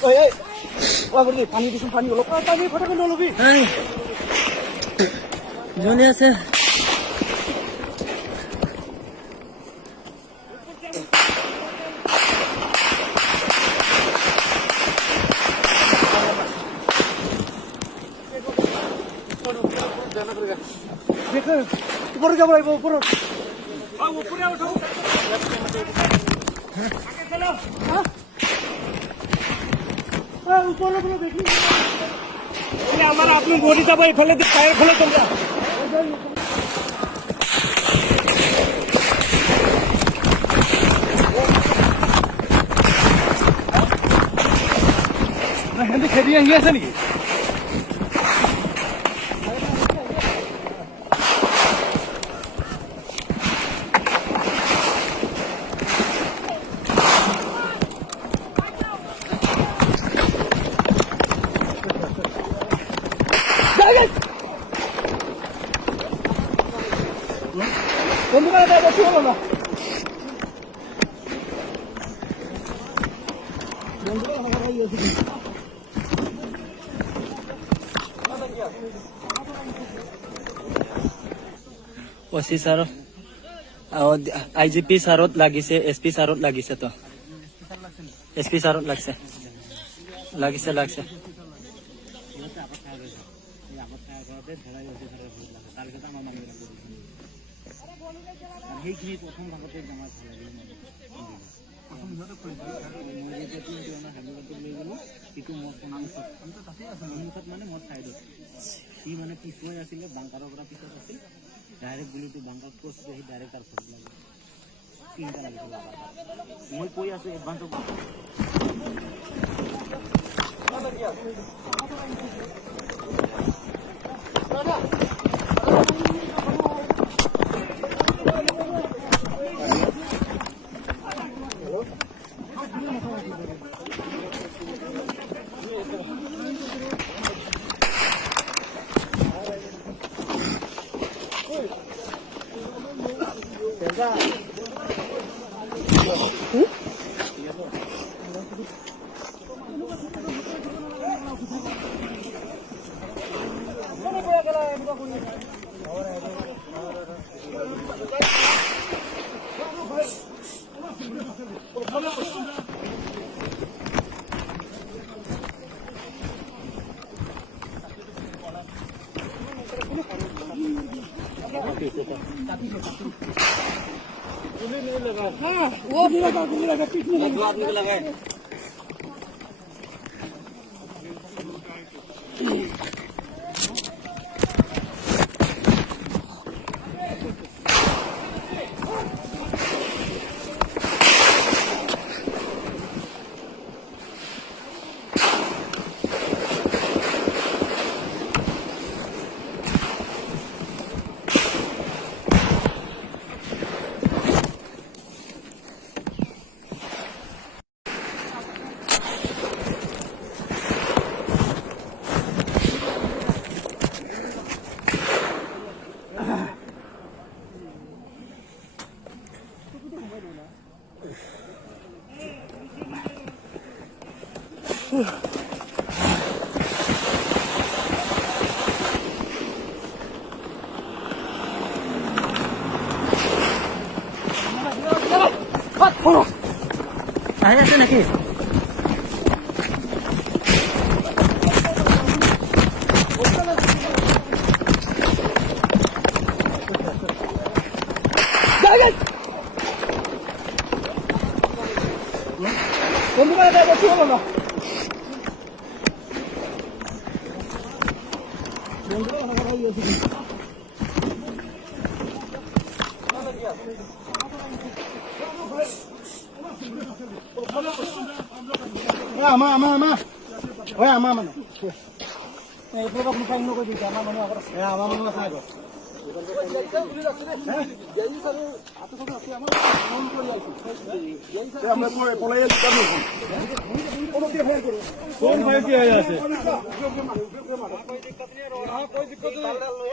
পানী দিছোন পানী অলপ পানী ফটাকে নলবি জ্বলি আছে উপরে যাব লাগবে উপরে আমার আপনি গড়ি যাবো এই ফলে টায়ার ফেলে তোমরা খেদি আহি আছে নেকি বন্ধুরা দেখছি হলো না ওসি স্যার আইজিপি স্যারত লাগিছে এসপি স্যারত লাগিছে তো এসপি স্যারত লাগছে লাগছে সেইখিনি প্ৰথম ভাগতে জমা ইটো মোৰ সন্মুখত মানে মোৰ চাইডত সি মানে পিছুৱাই আছিলে বাংকাৰৰ পৰা পিছত আছিল ডাইৰেক্ট গুলিটো বাংকাৰত ক্ৰছ কৰি ডাইৰেক্ট তাৰ ফটো লাগিল তিনিটা লাগিছিল মই কৈ আছো এডভান্সৰ वो भी लगा पीछे लगा আহি আছে নাকি বন্ধুরা দেখছি হলো না আমার মানে এইফালে আপুনি কাইন নকৈ দিছে আমাৰ মানুহ আগত আছে আমাৰ মানুহ আছে আগত আমৰা পলাই কোন ভাই কি হয়ে আছে कोई दिक्कत नहीं